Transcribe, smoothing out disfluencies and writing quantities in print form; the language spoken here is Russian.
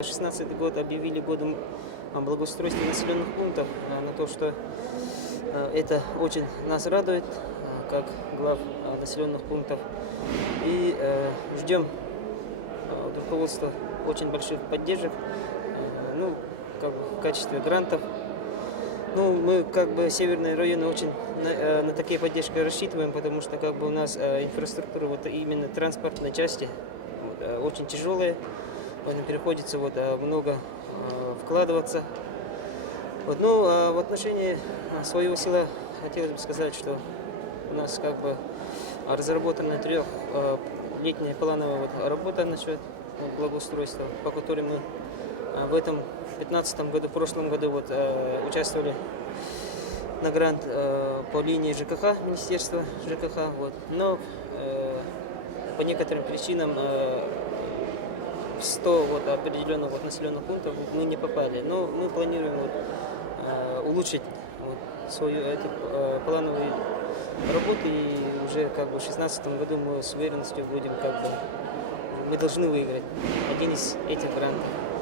2016 год объявили годом благоустройства населенных пунктов, на то, что это очень нас радует, как глав населенных пунктов. И ждем от руководства очень больших поддержек, в качестве грантов. Мы северные районы очень на такие поддержки рассчитываем, потому что у нас инфраструктура именно транспортной части очень тяжелая. Приходится много вкладываться. В отношении своего села хотелось бы сказать, что у нас разработана трехлетняя плановая работа насчет благоустройства, по которой мы в этом 2015 году, в прошлом году участвовали на грант по линии ЖКХ, Министерства ЖКХ. Но по некоторым причинам 100 определенных населенных пунктов мы не попали. Но мы планируем улучшить свою плановую работу, и уже в 2016 году мы с уверенностью мы должны выиграть один из этих грантов.